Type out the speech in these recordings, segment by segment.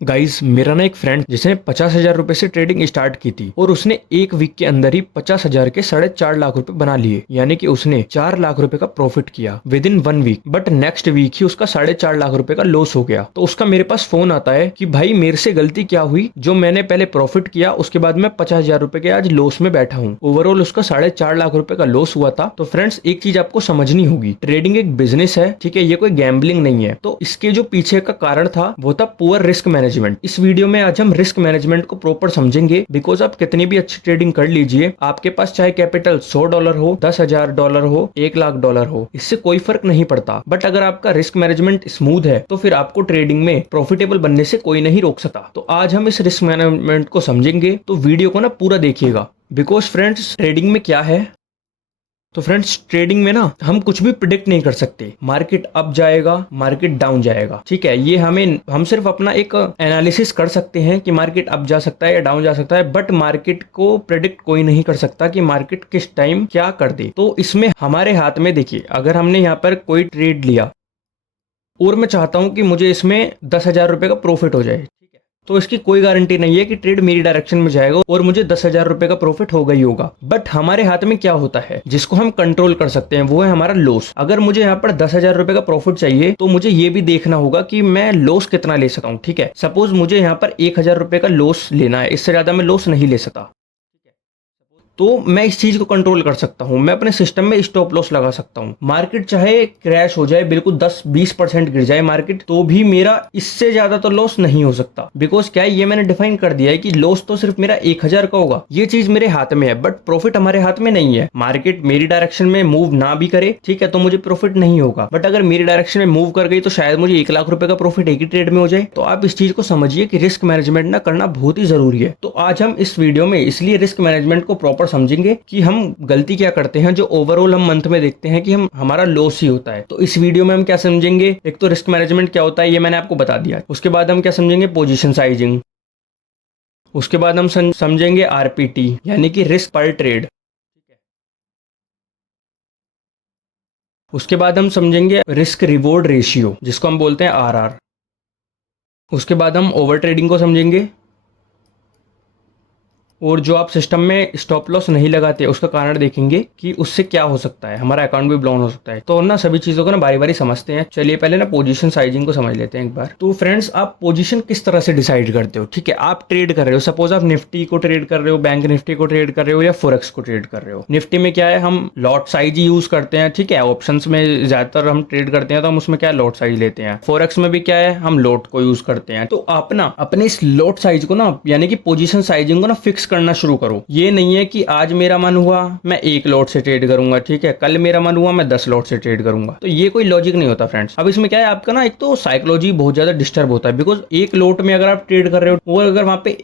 Guys मेरा ना एक फ्रेंड जिसने 50,000 रुपए से ट्रेडिंग स्टार्ट की थी और उसने एक वीक के अंदर ही 50,000 के 4.5 लाख रुपए बना लिए। यानी कि उसने 4 लाख रुपए का प्रॉफिट किया within 1 week. But next week ही उसका 4.5 लाख रुपए का लॉस हो गया। तो उसका मेरे पास फोन आता है कि भाई मेरे से गलती क्या हुई, जो मैंने पहले प्रॉफिट किया उसके बाद मैं 50,000 रुपए के आज लॉस में बैठा हूँ। ओवरऑल उसका 4.5 लाख रुपए का लॉस हुआ था। तो फ्रेंड्स एक चीज आपको समझनी होगी, ट्रेडिंग एक बिजनेस है, ठीक है, ये कोई गैम्बलिंग नहीं है। तो इसके जो पीछे का कारण था वो था पुअर रिस्क मैनेजमेंट। इस वीडियो में आज हम रिस्क मैनेजमेंट को प्रॉपर समझेंगे। बिकॉज आप कितनी भी अच्छी ट्रेडिंग कर लीजिए, आपके पास चाहे कैपिटल $100 हो, $10,000 हो, $1,00,000 हो, इससे कोई फर्क नहीं पड़ता। बट अगर आपका रिस्क मैनेजमेंट स्मूथ है तो फिर आपको ट्रेडिंग में प्रॉफिटेबल बनने से कोई नहीं रोक सकता। तो आज हम इस रिस्क मैनेजमेंट को समझेंगे, तो वीडियो को ना पूरा देखिएगा। बिकॉज फ्रेंड्स ट्रेडिंग में क्या है, तो फ्रेंड्स ट्रेडिंग में ना हम कुछ भी प्रिडिक्ट नहीं कर सकते। मार्केट अप जाएगा, मार्केट डाउन जाएगा, ठीक है, ये हम सिर्फ अपना एक एनालिसिस कर सकते हैं कि मार्केट अप जा सकता है या डाउन जा सकता है। बट मार्केट को प्रिडिक्ट कोई नहीं कर सकता कि मार्केट किस टाइम क्या कर दे। तो इसमें हमारे हाथ में, देखिए, अगर हमने यहाँ पर कोई ट्रेड लिया और मैं चाहता हूं कि मुझे इसमें 10,000 रुपए का प्रॉफिट हो जाए, तो इसकी कोई गारंटी नहीं है कि ट्रेड मेरी डायरेक्शन में जाएगा और मुझे 10,000 रुपए का प्रॉफिट होगा ही होगा। बट हमारे हाथ में क्या होता है जिसको हम कंट्रोल कर सकते हैं, वो है हमारा लॉस। अगर मुझे यहाँ पर 10,000 रुपए का प्रॉफिट चाहिए तो मुझे ये भी देखना होगा कि मैं लॉस कितना ले सकता हूँ। ठीक है, सपोज मुझे यहाँ पर 1,000 रुपए का लॉस लेना है, इससे ज्यादा मैं लॉस नहीं ले सकता। तो मैं इस चीज को कंट्रोल कर सकता हूं, मैं अपने सिस्टम में स्टॉप लॉस लगा सकता हूं। मार्केट चाहे क्रैश हो जाए, बिल्कुल 10-20% गिर जाए मार्केट, तो भी मेरा इससे ज्यादा तो लॉस नहीं हो सकता। बिकॉज क्या है, ये मैंने डिफाइन कर दिया है कि लॉस तो सिर्फ मेरा 1,000 का होगा। ये चीज मेरे हाथ में है, बट प्रॉफिट हमारे हाथ में नहीं है। मार्केट मेरी डायरेक्शन में मूव ना भी करे, ठीक है, तो मुझे प्रॉफिट नहीं होगा। बट अगर मेरी डायरेक्शन में मूव कर गई तो शायद मुझे 1,00,000 रुपए का प्रॉफिट एक ही ट्रेड में हो जाए। तो आप इस चीज को समझिए कि रिस्क मैनेजमेंट ना करना बहुत ही जरूरी है। तो आज हम इस वीडियो में इसलिए रिस्क मैनेजमेंट को प्रॉपर समझेंगे कि हम गलती क्या करते हैं, जो ओवरऑल हम मंथ में देखते हैं कि हमारा लॉस ही होता है। तो इस वीडियो में हम क्या समझेंगे, एक तो रिस्क मैनेजमेंट क्या होता है ये मैंने आपको बता दिया। उसके बाद हम क्या समझेंगे, पोजीशन साइजिंग। उसके बाद हम समझेंगे आरपीटी, यानी कि रिस्क पर ट्रेड। उसके बाद हम समझेंगे रिस्क रिवॉर्ड रेशियो, जिसको हम बोलते हैं आरआर। उसके बाद हम ओवर ट्रेडिंग को समझेंगे, और जो आप सिस्टम में स्टॉप लॉस नहीं लगाते उसका कारण देखेंगे कि उससे क्या हो सकता है, हमारा अकाउंट भी ब्लाउन हो सकता है। तो ना सभी चीजों को ना बारी बारी समझते हैं। चलिए पहले ना पोजीशन साइजिंग को समझ लेते हैं एक बार। तो फ्रेंड्स आप पोजीशन किस तरह से डिसाइड करते हो, ठीक है, आप ट्रेड कर रहे हो, सपोज आप निफ्टी को ट्रेड कर रहे हो, बैंक निफ्टी को ट्रेड कर रहे हो, या फोरेक्स को ट्रेड कर रहे हो। निफ्टी में क्या है, हम लॉट साइज ही यूज करते हैं, ठीक है, ऑप्शंस में ज्यादातर हम ट्रेड करते हैं तो हम उसमें क्या लॉट साइज लेते हैं। फोरेक्स में भी क्या है, हम लॉट को यूज करते हैं। तो आप ना अपने इस लॉट साइज को ना, यानी कि पोजीशन साइजिंग को ना फिक्स करना शुरू करो। ये नहीं है कि आज मेरा मन हुआ मैं 1 लॉट से ट्रेड करूंगा, ठीक है, कल मेरा मन हुआ मैं 10 लॉट से ट्रेड करूंगा। तो ये कोई लॉजिक नहीं होता फ्रेंड्स। अब इसमें क्या है, आपका ना एक तो साइकोलॉजी बहुत ज्यादा डिस्टर्ब होता है। बिकॉज एक लॉट में अगर आप ट्रेड कर रहे हो, और अगर वहां पे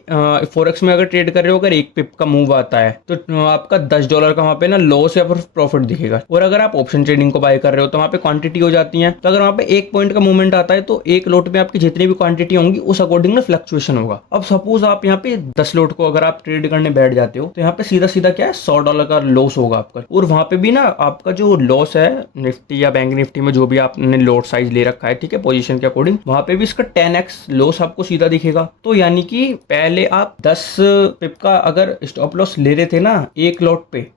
फोरेक्स में अगर ट्रेड कर रहे हो, अगर एक पिप का मूव आता है तो आपका $10 का वहां पे ना लॉस या फिर प्रॉफिट दिखेगा। और अगर आप ऑप्शन ट्रेडिंग को बाय कर रहे हो तो वहां पे क्वांटिटी हो जाती है। तो अगर वहां पे 1 पॉइंट का मूवमेंट आता है तो एक लॉट में आपकी जितनी भी क्वांटिटी होंगी उस अकॉर्डिंग ना फ्लक्चुएशन होगा। अब सपोज आप यहाँ पे 10 लॉट को अगर आप ट्रेड करने बैठ जाते हो तो यहाँ पे सीधा सीधा क्या है, $100 का लॉस होगा आपका। और वहां पे भी ना आपका जो लॉस है निफ्टी या बैंक निफ्टी में, जो भी आपने लॉट साइज ले रखा है, ठीक है, पोजीशन के अकॉर्डिंग, वहां पे भी इसका 10x लॉस आपको सीधा दिखेगा। तो यानी कि पहले आप 10 पिप का अगर स्टॉप लॉस ले रहे थे ना एक लॉट पे,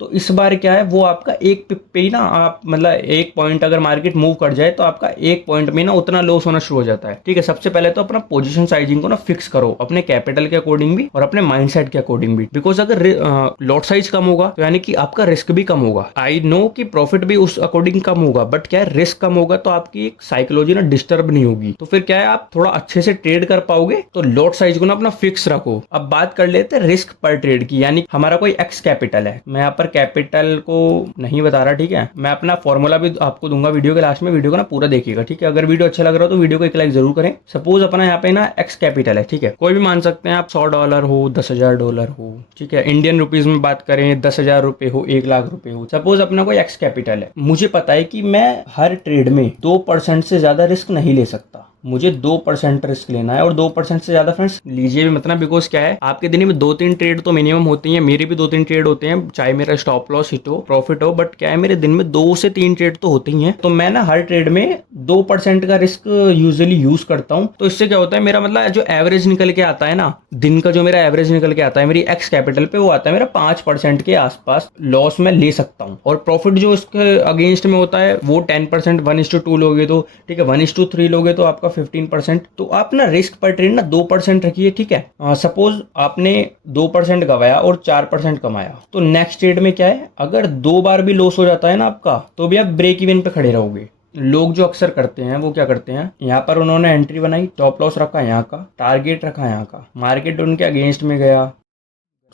तो इस बार क्या है, वो आपका एक पिप पे ही ना, आप मतलब 1 पॉइंट अगर मार्केट मूव कर जाए तो आपका 1 पॉइंट में ना उतना लॉस होना शुरू हो जाता है। ठीक है, सबसे पहले तो अपना पोजीशन साइजिंग को ना फिक्स करो, अपने कैपिटल के अकॉर्डिंग भी और अपने माइंडसेट के अकॉर्डिंग भी। बिकॉज अगर लॉट साइज कम होगा तो यानी कि आपका रिस्क भी कम होगा। आई नो कि प्रॉफिट भी उस अकॉर्डिंग कम होगा, बट क्या है, रिस्क कम होगा तो आपकी एक साइकोलॉजी ना डिस्टर्ब नहीं होगी। तो फिर क्या है, आप थोड़ा अच्छे से ट्रेड कर पाओगे। तो लॉट साइज को ना अपना फिक्स रखो। अब बात कर लेते हैं रिस्क पर ट्रेड की, यानी हमारा कोई एक्स कैपिटल है, मैं यहाँ पर कैपिटल को नहीं बता रहा, ठीक है, मैं अपना फॉर्मूला भी आपको दूंगा वीडियो के लास्ट में। वीडियो को ना पूरा देखिएगा, ठीक है। अगर वीडियो अच्छा लग रहा हो तो वीडियो को एक लाइक जरूर करें। सपोज अपना यहाँ पे ना एक्स कैपिटल है, ठीक है, कोई भी मान सकते हैं आप, $100 हो, $10,000 हो, ठीक है, इंडियन रुपीज में बात करें 10,000 रुपए हो, 1,00,000 रुपए हो। सपोज अपना कोई एक्स कैपिटल है, मुझे पता है कि मैं हर ट्रेड में 2% से ज्यादा रिस्क नहीं ले सकता। मुझे 2% रिस्क लेना है और 2% से ज्यादा फ्रेंड्स लीजिए भी मतलब, बिकॉज क्या है आपके दिन में 2-3 ट्रेड तो मिनिमम होती है, मेरे भी 2-3 ट्रेड होते हैं, चाहे मेरा स्टॉप लॉस हिट हो प्रॉफिट हो, बट क्या है मेरे दिन में 2 से 3 ट्रेड तो होती ही हैं। तो मैं ना हर ट्रेड में 2% का रिस्क यूजुअली यूज करता हूँ। तो इससे क्या होता है मेरा मतलब जो एवरेज निकल के आता है ना, दिन का जो मेरा एवरेज निकल के आता है मेरी एक्स कैपिटल पे, वो आता है मेरा 5% के आसपास लॉस में ले सकता हूँ। और प्रॉफिट जो उसके अगेंस्ट में होता है वो 10%, 1:2 लोगे तो ठीक है, 1:3 लोगे तो आपका 15%। तो आप ना रिस्क पर ट्रेड ना 2% रखिए, ठीक है। सपोज आपने 2% गवाया और 4% कमाया, तो नेक्स्ट ट्रेड में क्या है, अगर 2 बार भी लॉस हो जाता है ना आपका, तो भी आप ब्रेक इवन पे खड़े रहोगे। लोग जो अक्सर करते हैं वो क्या करते हैं, यहाँ पर उन्होंने एंट्री बनाई, टॉप लॉस रखा यहाँ का, टारगेट रखा यहाँ का, मार्केट उनके अगेंस्ट में गया,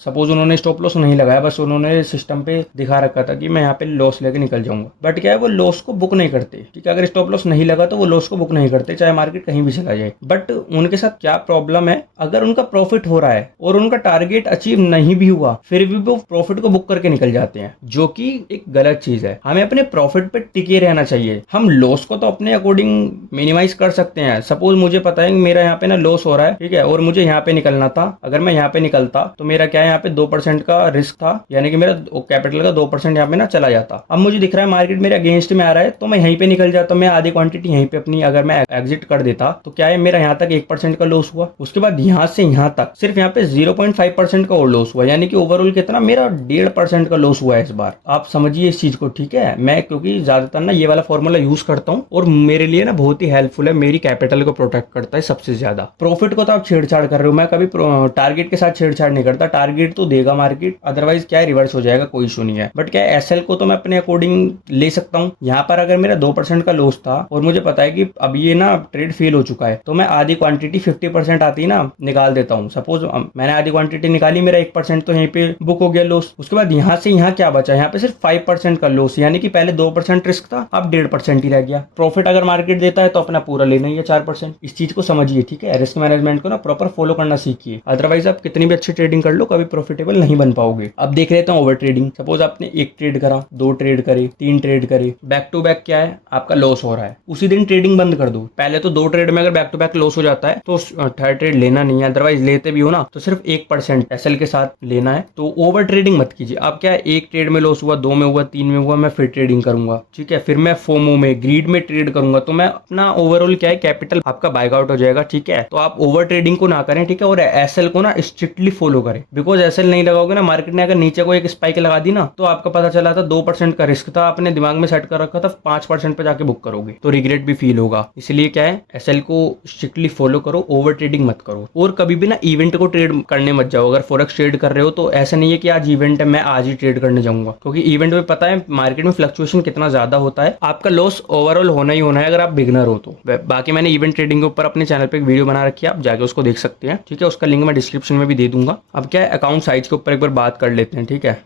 सपोज उन्होंने स्टॉप लॉस नहीं लगाया, बस उन्होंने सिस्टम पे दिखा रखा था कि मैं यहाँ पे लॉस लेके निकल जाऊंगा, बट क्या है वो लॉस को बुक नहीं करते, ठीक है। अगर स्टॉप लॉस नहीं लगा तो वो लॉस को बुक नहीं करते, चाहे मार्केट कहीं भी चला जाए। बट उनके साथ क्या प्रॉब्लम है, अगर उनका प्रॉफिट हो रहा है और उनका टारगेट अचीव नहीं भी हुआ, फिर भी वो प्रॉफिट को बुक करके निकल जाते हैं, जो कि एक गलत चीज है। हमें अपने प्रॉफिट पे टिके रहना चाहिए। हम लॉस को तो अपने अकॉर्डिंग मिनिमाइज कर सकते हैं। सपोज मुझे पता है मेरा यहाँ पे ना लॉस हो रहा है, ठीक है, और मुझे यहाँ पे निकलना था, अगर मैं यहाँ पे निकलता तो मेरा क्या है, यहाँ पे 2% का रिस्क था, यानी कि मेरा कैपिटल का 2% यहाँ पे ना चला जाता। अब मुझे दिख रहा है मार्केट मेरे अगेंस्ट में आ रहा है, तो मैं यहीं पे निकल जाता, मैं आधी क्वांटिटी यहीं पे अपनी अगर मैं एग्जिट कर देता, तो क्या है मेरा यहाँ तक 1% का लॉस हुआ, उसके बाद यहाँ से यहाँ तक सिर्फ यहाँ पे 0.5% का और लॉस हुआ, यानी कि ओवरऑल कितना मेरा 1.5% का लॉस हुआ है इस बार। आप समझिए इस चीज को, ठीक है। मैं क्योंकि ज्यादातर ना ये वाला फॉर्मूला यूज करता हूँ और मेरे लिए ना बहुत ही हेल्पफुल है, मेरी कैपिटल को प्रोटेक्ट करता है सबसे ज्यादा। प्रॉफिट को तो आप छेड़छाड़ कर रहे हो, मैं कभी टारगेट के साथ छेड़छाड़ नहीं करता। टारगेट तो देगा मार्केट, अदरवाइज क्या है रिवर्स हो जाएगा, कोई इशू नहीं है। बट क्या है एसएल को तो मैं अपने अकॉर्डिंग ले सकता हूँ। यहाँ पर अगर मेरा 2% का लॉस था और मुझे पता है कि अब ये ना ट्रेड फेल हो चुका है, तो मैं आधी क्वांटिटी 50% आती है ना निकाल देता हूँ। सपोज मैंने आधी क्वांटिटी निकाली, मेरा 1% तो यहीं पे बुक हो गया लॉस। उसके बाद यहाँ से यहाँ क्या बचा, यहाँ पे सिर्फ 5% का लॉस, यानी कि पहले 2% रिस्क था, अब 1.5% ही रह गया। प्रॉफिट अगर मार्केट देता है तो अपना पूरा लेना ही है 4%। इस चीज को समझिए, ठीक है। रिस्क मैनेजमेंट को ना प्रॉपर फॉलो करना सीखिए, अदरवाइज आप कितनी भी अच्छी ट्रेडिंग कर लो कभी प्रॉफिटेबल नहीं बन पाओगे। अब देख लेते हैं ओवर ट्रेडिंग। सपोज आपने 1 ट्रेड करा, 2 ट्रेड करे, 3 ट्रेड करे, बैक टू बैक क्या है आपका लॉस हो रहा है, उसी दिन ट्रेडिंग बंद कर दो। पहले तो 2 ट्रेड में अगर बैक टू बैक लॉस हो जाता है तो थर्ड ट्रेड लेना नहीं है, अदरवाइज लेते भी हो ना तो सिर्फ 1% एसएल के साथ लेना है। तो ओवर ट्रेडिंग मत कीजिए। अब क्या है 1 ट्रेड में लॉस हुआ, 2 में हुआ, 3 में हुआ, मैं फिर ट्रेडिंग करूंगा, ठीक है। फिर मैं फोमो में, ग्रीड में ट्रेड करूंगा, तो मैं अपना ओवरऑल क्या है कैपिटल आपका बाइक आउट हो जाएगा, ठीक है। तो आप ओवर ट्रेडिंग को ना करें, ठीक है। और एसएल को ना स्ट्रिक्टली फॉलो करें, बिकॉज एसएल नहीं लगाओगे ना, मार्केट ने अगर नीचे को एक स्पाइक लगा दी ना, तो आपका पता चला था 2% का रिस्क था, आपने दिमाग में सेट कर रखा था 5% पे जाके बुक करोगे तो रिग्रेट भी फील होगा। इसलिए क्या है एसएल को स्ट्रिक्टली फॉलो करो, ओवर ट्रेडिंग मत करो। और कभी भी ना इवेंट को ट्रेड करने मत जाओ। अगर फॉरेक्स ट्रेड कर रहे हो तो ऐसा नहीं है कि आज इवेंट है मैं आज ही ट्रेड करने जाऊंगा, क्योंकि इवेंट में पता है मार्केट में फ्लक्चुएशन कितना ज्यादा होता है, आपका लॉस ओवरऑल होना ही होना है अगर आप बिगनर हो तो। बाकी मैंने इवेंट ट्रेडिंग के ऊपर अपने चैनल पे एक वीडियो बना रखी है, आप जाके उसको देख सकते हैं, ठीक है। उसका लिंक मैं डिस्क्रिप्शन में भी दे दूंगा। अब क्या है अकाउंट साइज के ऊपर एक बार बात कर लेते हैं, ठीक है।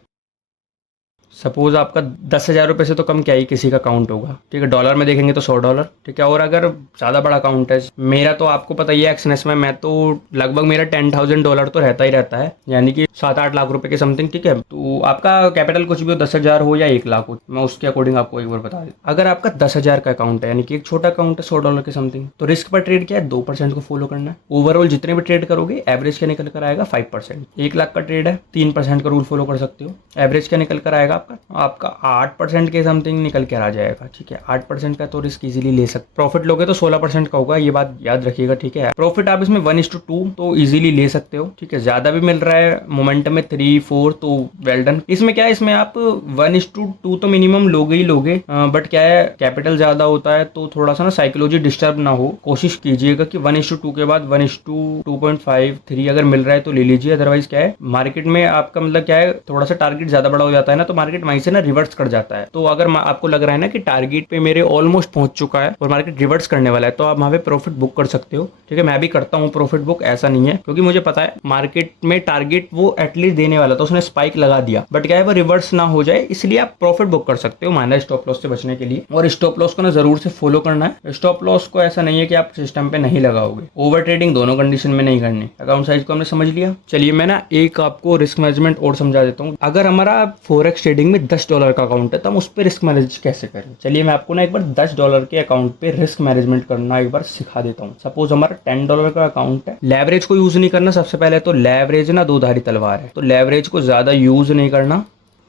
सपोज आपका 10,000 रुपये से तो कम क्या ही किसी का अकाउंट होगा, ठीक है। डॉलर में देखेंगे तो $100, ठीक है। और अगर ज़्यादा बड़ा अकाउंट है, मेरा तो आपको पता ही है एक्सनेस में, मैं तो लगभग मेरा $10,000 तो रहता ही रहता है, यानी कि 7-8 लाख रुपए के समथिंग, ठीक है। तो आपका कैपिटल कुछ भी हो, 10,000 हो या 1 लाख हो, मैं उसके अकॉर्डिंग आपको एक बार बता दूँ। अगर आपका 10,000 का अकाउंट है, यानी कि एक छोटा अकाउंट है $100 के समथिंग, तो रिस्क पर ट्रेड क्या है 2% को फॉलो करना है। ओवरऑल जितने भी ट्रेड करोगे एवरेज क्या निकल कर आएगा 5%। 1 लाख का ट्रेड है 3% का रूल फॉलो कर सकते हो, एवरेज क्या निकल कर आएगा आपका 8% के समथिंग निकल कर आ जाएगा, ठीक है। 8% का तो रिस्क इजीली ले सकते। प्रॉफिट लोगे तो 16% का होगा, ये बात याद रखिएगा, ठीक है। प्रॉफिट आप इसमें 1:2 तो इजीली ले सकते हो, ठीक है। ज्यादा भी मिल रहा है मोमेंटम में 3-4 तो वेल डन। इसमें क्या है, इसमें आप 1:2 तो मिनिमम लोगे ही लोगे, बट क्या है कैपिटल ज्यादा होता है तो थोड़ा सा ना साइकोलॉजी डिस्टर्ब ना हो, कोशिश कीजिएगा कि 1:2 के बाद 1:2.5-3 अगर मिल रहा है तो ले लीजिए। अदरवाइज क्या है मार्केट में आपका मतलब क्या है थोड़ा सा टारगेट ज्यादा बड़ा हो जाता है ना, तो मार्केट वहीं से ना रिवर्स कर जाता है। तो अगर आपको लग रहा है ना कि टारगेट पे मेरे ऑलमोस्ट पहुंच चुका है और मार्केट रिवर्स करने वाला है, तो आप वहां पे प्रॉफिट बुक कर सकते हो, ठीक है। मैं भी करता हूं प्रॉफिट बुक, ऐसा नहीं है, क्योंकि मुझे पता है मार्केट में टारगेट वो एटलीस्ट देने वाला था, उसने स्पाइक लगा दिया, बट क्या है वो रिवर्स ना हो जाए, इसलिए आप प्रॉफिट बुक कर सकते हो माइनस स्टॉप लॉस से बचने के लिए। और स्टॉप लॉस को ना जरूर से फॉलो करना है। स्टॉप लॉस को ऐसा नहीं है कि आप सिस्टम पे नहीं लगाओगे, ओवर ट्रेडिंग दोनों कंडीशन में नहीं करनी। अकाउंट साइज को हमने समझ लिया। चलिए मैं ना एक आपको रिस्क मैनेजमेंट और समझा देता हूँ। अगर हमारा फॉरेक्स ट्रेडिंग ट्रेडिंग में $10 का अकाउंट है तो हम उस पर रिस्क मैनेज कैसे करें। चलिए मैं आपको ना एक बार $10 के अकाउंट पे रिस्क मैनेजमेंट करना एक बार सिखा देता हूँ। सपोज हमारा $10 का अकाउंट है, लेवरेज को यूज नहीं करना। सबसे पहले तो लेवरेज ना दो-धारी तलवार है, तो लेवरेज को ज्यादा यूज नहीं करना।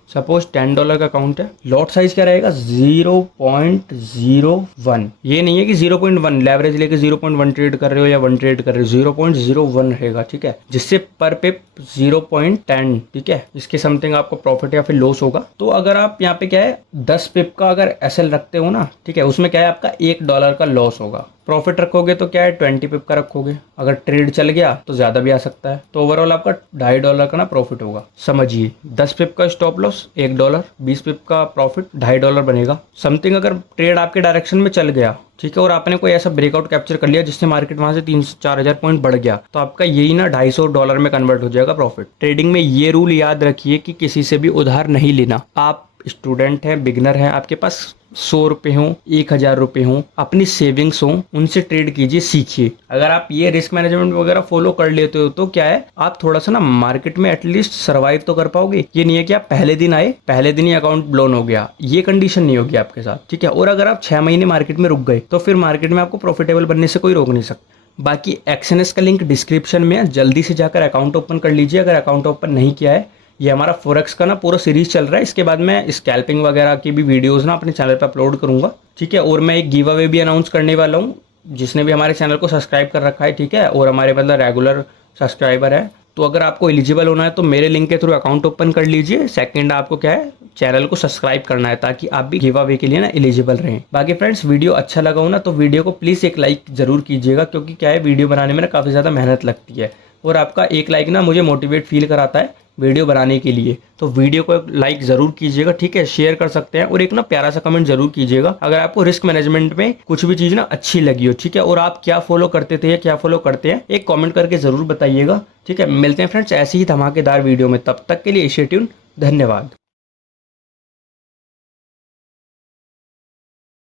सपोज $10 का अकाउंट है, लॉट साइज क्या रहेगा 0.01। ये नहीं है कि 0.1 लेवरेज लेके 0.1 ट्रेड कर रहे हो या 1 ट्रेड कर रहे हो, 0.01 रहेगा, ठीक है, जिससे पर पिप 0.10, ठीक है, इसके समथिंग आपको प्रॉफिट या फिर लॉस होगा। तो अगर आप यहाँ पे क्या है 10 पिप का अगर एसएल रखते हो ना, ठीक है, उसमें क्या है आपका $1 का लॉस होगा। प्रॉफिट रखोगे तो क्या है 20 पिप का रखोगे, अगर ट्रेड चल गया तो ज्यादा भी आ सकता है, तो ओवरऑल आपका $2.5 का ना प्रॉफिट होगा। समझिए 10 पिप का स्टॉप लॉस $1, 20 पिप का प्रॉफिट $2.5 बनेगा। समथिंग अगर ट्रेड आपके डायरेक्शन में चल गया, ठीक है, और आपने कोई ऐसा ब्रेकआउट कैप्चर कर लिया जिससे मार्केट वहां से 3-4 पॉइंट बढ़ गया, तो आपका यही ना $250 में कन्वर्ट हो जाएगा प्रॉफिट। ट्रेडिंग में ये रूल याद रखिए कि किसी से भी उधार नहीं लेना। आप स्टूडेंट हैं, बिगनर हैं, आपके पास 100 रुपए हो, 1000 रुपए हो, अपनी सेविंग्स हो, उनसे ट्रेड कीजिए, सीखिए। अगर आप ये रिस्क मैनेजमेंट वगैरह फॉलो कर लेते हो तो क्या है आप थोड़ा सा ना मार्केट में एटलीस्ट सर्वाइव तो कर पाओगे। ये नहीं है कि आप पहले दिन आए पहले दिन ही अकाउंट ब्लोन हो गया, ये कंडीशन नहीं होगी आपके साथ, ठीक है। और अगर आप 6 महीने मार्केट में रुक गए तो फिर मार्केट में आपको प्रॉफिटेबल बनने से कोई रोक नहीं सकता। बाकी एक्सएनएस का लिंक डिस्क्रिप्शन में है, जल्दी से जाकर अकाउंट ओपन कर लीजिए अगर अकाउंट ओपन नहीं किया है। ये हमारा फोरेक्स का ना पूरा सीरीज चल रहा है, इसके बाद मैं स्कैल्पिंग वगैरह की भी वीडियोस ना अपने चैनल पे अपलोड करूंगा, ठीक है। और मैं एक गिव अवे भी अनाउंस करने वाला हूँ, जिसने भी हमारे चैनल को सब्सक्राइब कर रखा है, ठीक है, और हमारे मतलब रेगुलर सब्सक्राइबर है, तो अगर आपको एलिजिबल होना है तो मेरे लिंक के थ्रू अकाउंट ओपन कर लीजिए। सेकंड आपको क्या है चैनल को सब्सक्राइब करना है ताकि आप भी गिव अवे के लिए ना एलिजिबल रहें। बाकी फ्रेंड्स वीडियो अच्छा लगा हो ना तो वीडियो को प्लीज़ एक लाइक जरूर कीजिएगा, क्योंकि क्या है वीडियो बनाने में ना काफ़ी ज़्यादा मेहनत लगती है और आपका एक लाइक ना मुझे मोटिवेट फील कराता है वीडियो बनाने के लिए। तो वीडियो को एक लाइक जरूर कीजिएगा, ठीक है, शेयर कर सकते हैं, और एक ना प्यारा सा कमेंट जरूर कीजिएगा अगर आपको रिस्क मैनेजमेंट में कुछ भी चीज़ ना अच्छी लगी हो, ठीक है, और आप क्या फॉलो करते थे या क्या फॉलो करते हैं एक कमेंट करके जरूर बताइएगा, ठीक है। मिलते हैं फ्रेंड्स ऐसी ही धमाकेदार वीडियो में, तब तक के लिए स्टे ट्यून्ड, धन्यवाद।